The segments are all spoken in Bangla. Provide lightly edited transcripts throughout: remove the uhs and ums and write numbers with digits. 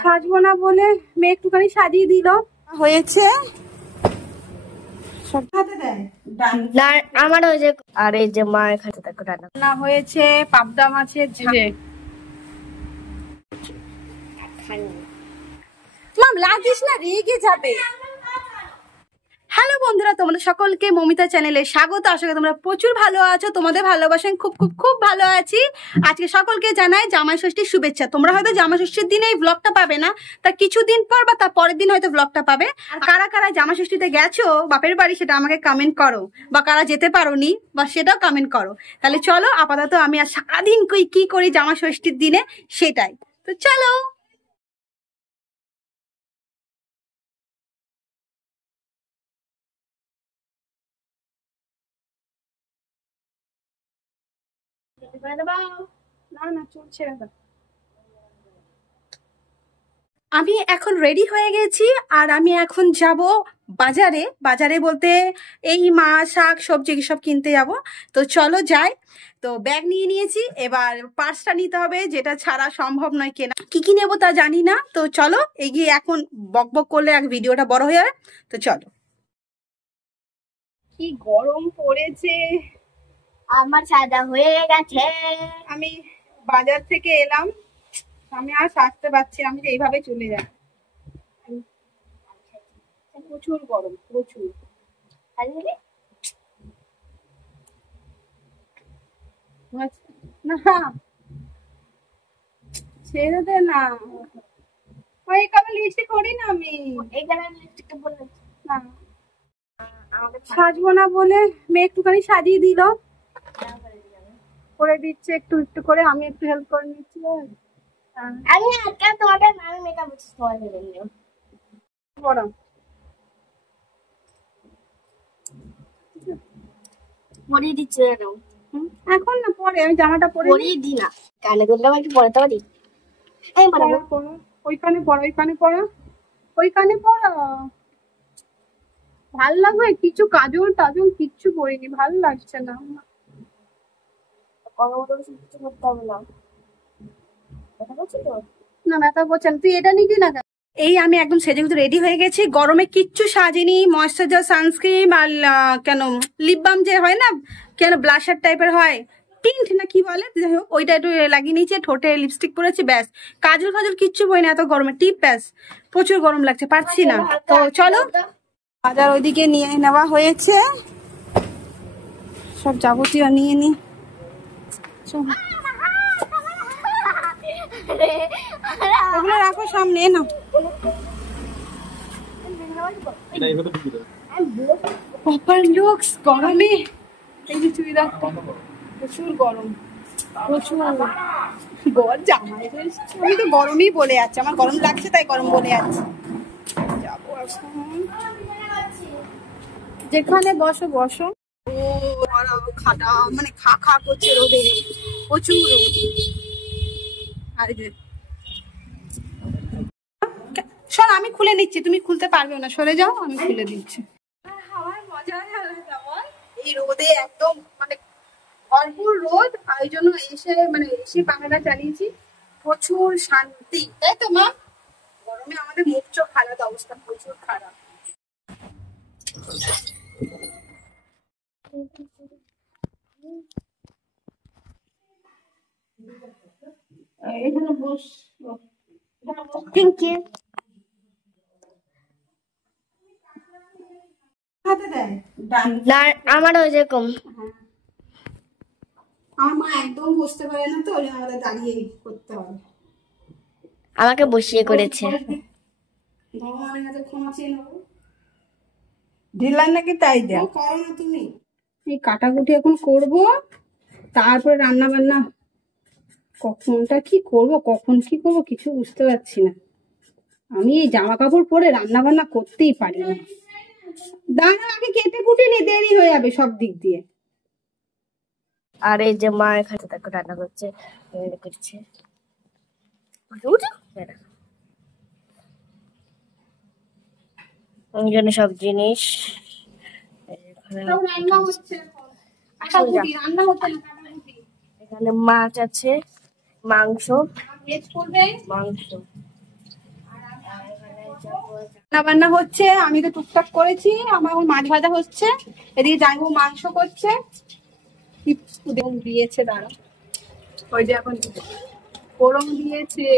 সাজবো না বলে মেয়ে একটুখানি সাজিয়ে দিল হয়েছে আমার ওই যে আর এই যে মায়ের খাতে দেখো না হয়েছে পাবদা মাছের ঝাল মাম লাগিস না রেগে যাবে। হ্যালো বন্ধুরা, তোমাদের সকলকে মমিতা চ্যানেলে স্বাগত। আশা করি তোমরা প্রচুর ভালো আছো, তোমাদের ভালোবাসেন খুব খুব খুব ভালো আছি। আজকে সকলকে জানাই জামাই ষষ্ঠীর শুভেচ্ছা। তোমরা হয়তো জামাই ষষ্ঠীর দিনে এই ব্লগটা পাবে না, তার কিছুদিন পর বা তার পরের দিন হয়তো ব্লগটা পাবে। আর কারা কারা জামাই ষষ্ঠীতে গেছো বাপের বাড়ি সেটা আমাকে কমেন্ট করো, বা কারা যেতে পারোনি বা সেটাও কমেন্ট করো। তাহলে চলো, আপাতত আমি আর সারাদিন কি করি জামাই ষষ্ঠীর দিনে সেটাই। তো চলো। না চলছে। আমি এখন রেডি হয়ে গেছি আর আমি এখন যাব বাজারে। বাজারে বলতে এই মাছ শাক সবজি সব কিনতে যাব। তো চলো যাই। তো ব্যাগ নিয়ে নিয়েছি, এবার পার্সটা নিতে হবে, যেটা ছাড়া সম্ভব নয় কেনা। কি কি নেবো তা জানি না। তো চলো এগিয়ে, এখন বক বক করলে এক ভিডিওটা বড় হয়ে যাবে। তো চলো। কি গরম পড়েছে, আমার সাদা হয়ে গেছে। আমি বাজার থেকে এলাম, আমি আর সাজতে পারছি, আমি যে এইভাবে চলে যাই। প্রচুর গরম, প্রচুর। না ছেড়ে দে না, ওই কালো লিপস্টিক করি না আমি। এই কালার লিপস্টিকটা বলে না সাজবো না বলে মেয়ে একটুখানি সাজিয়ে দিল, করে দিচ্ছে একটু একটু করে, আমি একটু হেল্প করে নিচ্ছি। আমি আজকে তোমাকে আমি মেকআপ করে দিলাম বড় পরিয়ে দিচ্ছে এখন না, পরে আমি জামাটা পরিয়ে দি না, কানে দুলটা একটু পরাতে পারি। এই পরাবো, ওই কানে পড়া, ওই কানে পড়া, ওই কানে পড়া। ভাল লাগবে? কিছু কাজল টাজল কিচ্ছু পরিনি, ভাল লাগছে না। কিছু করতে হবে না, কথা বলছি তো না ব্যথা করছে না, তুই এটা নিবি না কেন? এই আমি একদম সেজে গুজে রেডি হয়ে গেছি, গরমে কিচ্ছু সাজিনি। ময়েশ্চারাইজার, সানস্ক্রিন আর কেন লিপ বাম যে হয় না, কেন ব্লাশার টাইপের হয়, টিন্ট না কি বলে, যাই হোক ওইটা একটু লাগিয়ে নিয়েছি, ঠোঁটে লিপস্টিক পরেছি, ব্যাস। কাজল ফাজল কিচ্ছু পরি না এত গরমে, টিপ ব্যাস। প্রচুর গরম লাগছে, পারছি না। তো চলো, বাজার ওইদিকে নিয়ে নেওয়া হয়েছে, সব যাবতীয় নিয়ে নি। ওগুলো রাখো সামনে না। গরমে এই যে চুড়িদারটা, প্রচুর গরম, প্রচুর জামাই। আমি তো গরমই বলে যাচ্ছি, আমার গরম লাগছে তাই গরম বলে যাচ্ছি। যাবো এখন, যেখানে বসো বসো। ও খাটা মানে খা খা করছে রোদে, প্রচুর রোদ। আর শোন, আমি খুলে নিচ্ছি, তুমি খুলতে পারবে না, সরে যাও, আমি খুলে দিচ্ছি। আমার মজা এই রোদে একদম মানে ভরপুর রোদ, আর ওই জন্য এসে মানে এসে পাখাটা চালিয়েছি, প্রচুর শান্তি, তাই তো মা? গরমে আমাদের মুখ চোখ খারাপ অবস্থা, প্রচুর খারাপ। এখানে বস, থ্যাংক ইউ। হাতে দেয় না আমার ওই যে কম, আমার মা একদম বসতে পারে না, তো ওই আমাদের দাঁড়িয়ে করতে হবে। আমাকে বসিয়ে করেছে। ভগবানের কাছে ক্ষমা চেয়ে নেবো। ঢিলা নাকি তাই দেয়? করো না তুমি, এই কাটাকুটি এখন করবো, তারপরে রান্না বান্না। কখনটা কি করব, কখন কি করবো কিছু বুঝতে পারছি না। আমি এই জামা কাপড় পরে রান্না বান্না করতেই পারি না। দাঁড়া, আগে কেটে কুটে নি, দেরি হয়ে যাবে সব দিক দিয়ে। আর এই যে মায়ের খাতে দেখো রান্না করছে, করছে ওই জন্য সব জিনিস রান্না হচ্ছে, কাটাকুটি রান্না হচ্ছে না, কাটাকুটি। এখানে মাছ আছে, মাংস ভেজ করবে। মাংস রান্না বান্না হচ্ছে, আমি তো টুকটাক করেছি, আমার এখন মাছ ভাজা হচ্ছে, এদিকে জানবো মাংস করছে, দিয়েছে দাঁড়া, ওই যে এখন গরম দিয়েছে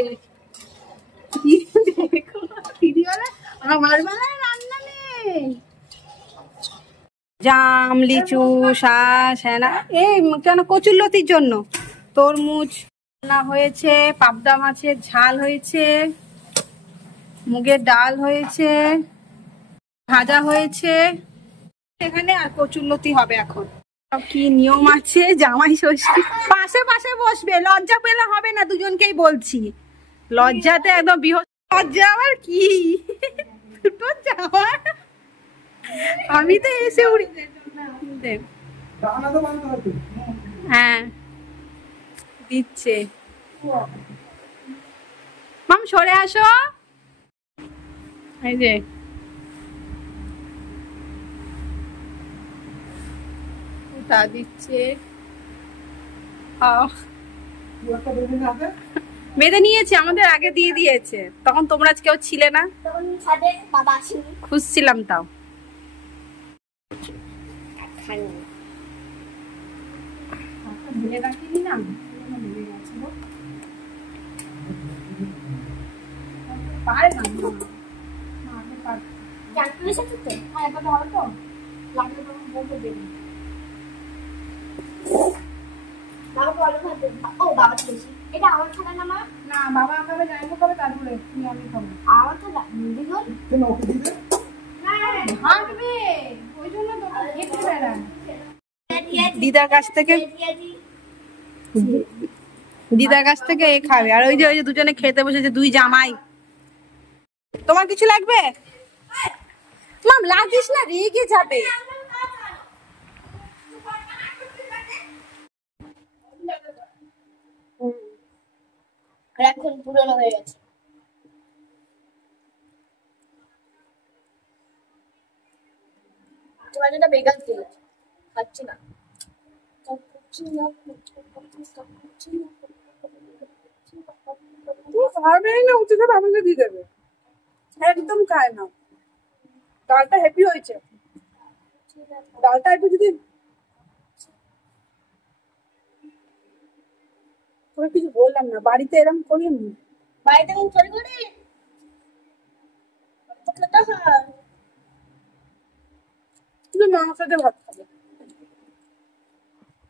দিদি বলে আমার বেলায় রান্না নেই। জাম, লিচু, শাঁস, হ্যাঁ এই কেন কচুরলতির জন্য তরমুজ রান্না হয়েছে, পাবদা মাছের ঝাল হয়েছে, মুগের ডাল হয়েছে, ভাজা হয়েছে এখানে, আর কচুরলতি হবে এখন। সব কি নিয়ম আছে, জামাই ষষ্ঠী পাশে পাশে বসবে, লজ্জা পেলে হবে না, দুজনকেই বলছি, লজ্জাতে একদম লজ্জা আবার কি দুটো জামা, আমি তো এসে উড়ি। হ্যাঁ দিচ্ছে, মাম সরে আসো, এই যে তা দিচ্ছে, বেঁধে নিয়েছে, আমাদের আগে দিয়ে দিয়েছে, তখন তোমরা কেউ ছিলে না, খুঁজছিলাম তাও। এটা আমার খাবার না, মা না বাবা খাবে, যাইবো খাবে, তারপরে তুমি আমি খাবো, আমার তো ভাগবে, ওই জন্য তো খেতে বেড়ায়। দিদার কাছ থেকে এ খাবে, আর ওই যে দুজনে খেতে বসেছে, দুই জামাই। তোমার কিছু লাগবে? মাম লাগিস না, রেগে যাবে। এখন পুরনো হয়ে গেছে। তোমার যেটা বেকার ছিল খাচ্ছি না। আমাকে দিয়ে দেবে, একদম খায় না। ডালটা হেভি হয়েছে, ডালটা একটু যদি কিছু বললাম না, বাড়িতে এরকম করি আমি, বাড়িতে আমি চলে করি শুধু মাংস সাথে ভাত খাবে।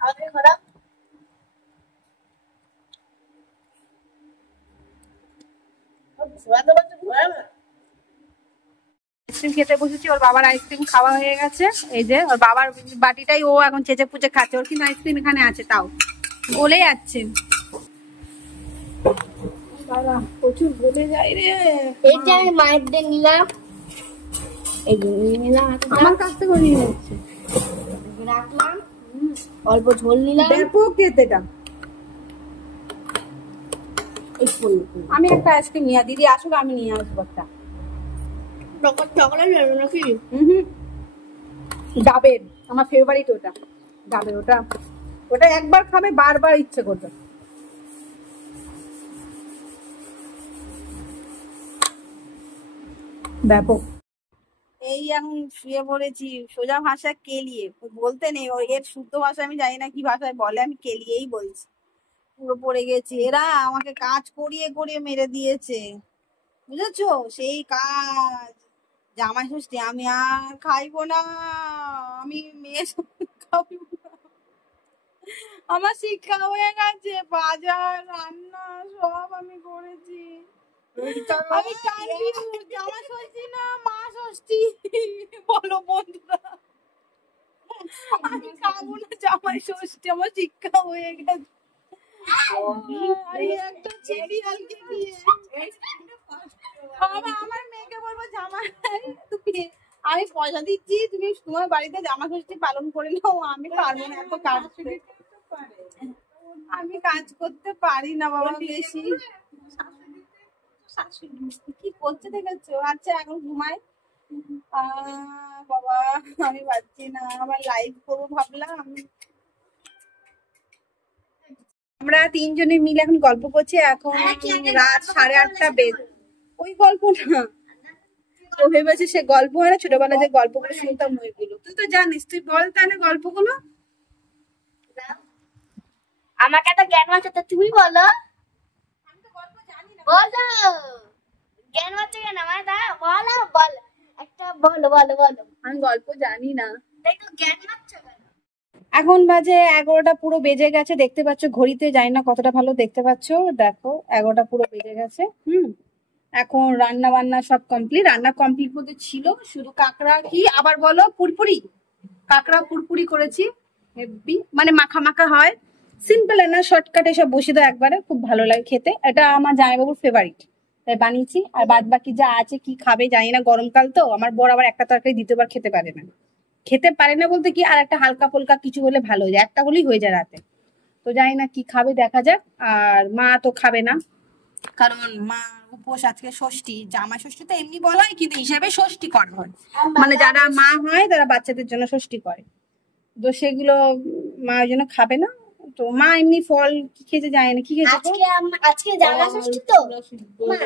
আগে খারাপ আইসক্রিম খেতে বসেছি, ওর বাবার আইসক্রিম খাওয়া হয়ে গেছে, এই যে ওর বাবার বাটিটাই ও এখন চেঁচে পুচে খাচ্ছে, ওর কিন্তু আইসক্রিম এখানে আছে, তাও গলে যাচ্ছে, প্রচুর গলে যায় রে। এই যে আমি মায়ের দিয়ে নিলাম, এই নিলাম আমার কাছ থেকে নিয়ে যাচ্ছে, রাখলাম, অল্প ঝোল নিলাম, ব্যাপক খেতেটা। আমি একটা আইসক্রিম নিয়ে, দিদি আসলে আমি নিয়ে আসবো একটা। চকলেট নেবো নাকি? ডাবের, আমার ফেভারিট ওটা, ডাবের, ওটা একবার খাবে বারবার ইচ্ছে করবে, ব্যাপক। এই এখন শুয়ে পড়েছি, সোজা ভাষা কেলিয়ে, বলতে নেই, এর শুদ্ধ ভাষা আমি জানি না কি ভাষায় বলে, আমি কেলিয়েই বলছি। পুরো পড়ে গেছি, এরা আমাকে কাজ করিয়ে করিয়ে মেরে দিয়েছে, বুঝেছো, সেই কাজ, জামাই ষষ্ঠী, আমি আর খাইবো না, আমি মেয়ে খাবো না, আমার শিক্ষা হয়ে গেছে, বাজার রান্না সব আমি করেছি, আমি কনফিউজ, জামাই ষষ্ঠী না মা ষষ্ঠী বলো বন্ধুরা, আমি খাবো না জামাই ষষ্ঠী, আমার শিক্ষা হয়ে গেছে। আমার মেয়েকে বলবো জামাই, তুমি, আমি পয়সা দিচ্ছি, তুমি তোমার বাড়িতে জামা ষষ্ঠী পালন করে নাও, আমি পারবো না এত কাজ, আমি কাজ করতে পারি না বাবা বেশি। কি করতে দেখেছো? আচ্ছা এখন ঘুমাই, বাবা আমি পারছি না, আমার লাইভ করবো ভাবলাম। আমরা তিনজনে মিলে এখন গল্প করছি। এখন রাত 8:30 বেজে। ওই গল্প না, ও ভেবেছে সে গল্প হয় না, ছোটবেলায় যে গল্পগুলো শুনতাম ওইগুলো। তুই তো জানিস, তুই বল তাহলে গল্পগুলো। আমাকে তো জ্ঞান আছে, তো তুমি বলো। বলো, জ্ঞান আছে কেন আমার? বলো বলো, একটা বলো বলো বলো। আমি গল্প জানি না। তাই তো জ্ঞান আছে কেন? এখন বাজে 11টা পুরো বেজে গেছে, দেখতে পাচ্ছ ঘড়িতে, জানি না কতটা ভালো দেখতে পাচ্ছ, দেখো 11টা পুরো বেজে গেছে। এখন রান্না বান্না সব কমপ্লিট। রান্না কমপ্লিট বলতে ছিল শুধু কাঁকড়া, কি আবার বলো, পুরপুরি। কাঁকড়া পুরপুরি করেছি, হেভি মানে মাখা মাখা হয়, সিম্পল রান্না, শর্টকাটে সব বসে দাও একবারে, খুব ভালো লাগে খেতে। এটা আমার জামাইবাবুর ফেভারিট, তাই বানিয়েছি। আর বাদ বাকি যা আছে, কি খাবে জানি না, গরমকাল তো। আমার বর আবার একটা তরকারি দ্বিতীয়বার খেতে পারে না। খেতে পারে না বলতে কি, আর একটা হালকা ফুলকা কিছু হলে ভালো হয়ে যায়, একটা হলেই হয়ে যায় রাতে। তো জানি না কি খাবে, দেখা যাক। আর মা তো খাবে না, কারণ মা উপোস, আজকে ষষ্ঠী। জামাই ষষ্ঠী তো এমনি বলা হয়, কিন্তু হিসাবে ষষ্ঠী করা হয়, মানে যারা মা হয় তারা বাচ্চাদের জন্য ষষ্ঠী করে। তো সেগুলো মা ওই জন্য খাবে না। তো মা এমনি ফল কি খেতে যায় না, কি খেতে, আজকে জামা ষষ্ঠী তো মা,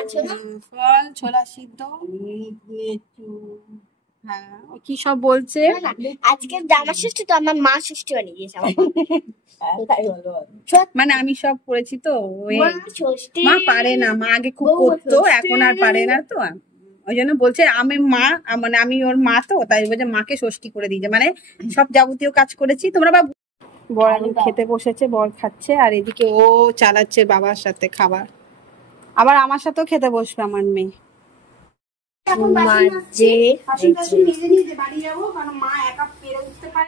ফল, ছোলা সিদ্ধ, হ্যাঁ কি সব বলছে। আজকে জামা ষষ্ঠী তো আমার মা ষষ্ঠী বানিয়ে দিয়েছে আমার। মানে আমি সব করেছি তো, ওই মা ষষ্ঠী মা পারে না, মা আগে খুব করতো, এখন আর পারে না তো। ওই জন্য বলছে আমি মা, মানে আমি ওর মা তো, তাই বলছে মাকে ষষ্ঠী করে দিয়েছে, মানে সব যাবতীয় কাজ করেছি। তোমরা বা বর এখন খেতে বসেছে, বর খাচ্ছে, আর এদিকে ও চালাচ্ছে বাবার সাথে খাবার। আবার আমার সাথেও খেতে বসবে আমার মেয়ে। মাঝে বাসন টাসন মেজে নিয়ে বাড়ি যাবো, কারণ মা একা পেরে উঠতে পারে।